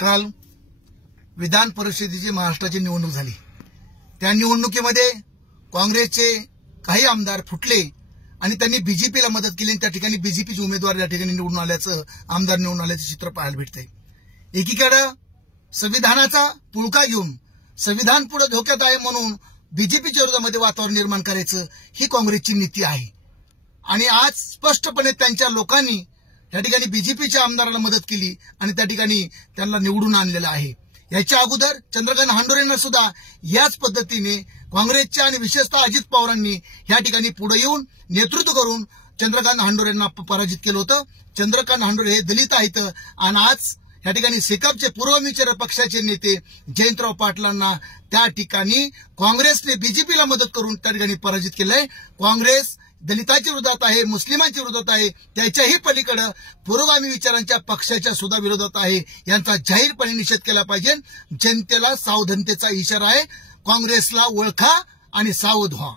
काल विधान परिषदेची महाराष्ट्राची निवडणूक झाली। त्या निवडणुकीमध्ये काँग्रेसचे काही आमदार फुटले आणि त्यांनी बीजेपीला मदत केली। त्या ठिकाणी बीजेपीचे उमेदवार या ठिकाणी निवडून आल्याचं, आमदार निवडून आल्याचं चित्र पाहायला भेटतंय। एकीकडे संविधानाचा पुळका घेऊन संविधान पुढे धोक्यात आहे म्हणून बीजेपीच्या विरोधामध्ये वातावरण निर्माण करायचं ही काँग्रेसची नीती आहे। आणि आज स्पष्टपणे त्यांच्या लोकांनी त्या ठिकाणी बीजेपीच्या आमदाराला मदत केली आणि त्या ठिकाणी त्यांना निवडून आणलेलं आहे। याच्या अगोदर चंद्रकांत हांडोरेंना सुद्धा याच पद्धतीने काँग्रेसच्या आणि विशेषतः अजित पवारांनी या ठिकाणी पुढे येऊन नेतृत्व करून चंद्रकांत हांडोरेंना पराजित केलं होतं। चंद्रकांत हांडोरे हे दलित आहेत आणि आज या ठिकाणी सेकअपचे पूर्वविचार पक्षाचे नेते जयंतराव पाटलांना त्या ठिकाणी काँग्रेसने बीजेपीला मदत करून त्या ठिकाणी पराजित केलंय। काँग्रेस दलितांच्या विरोधात आहे, मुस्लिमांच्या विरोधात आहे, त्याच्याही पलीकडे पुरोगामी विचारांच्या पक्षाच्या सुद्धा विरोधात आहे। यांचा जाहीरपणे निषेध केला पाहिजे। जनतेला सावधानतेचा इशारा आहे। काँग्रेसला ओळखा आणि सावध व्हा।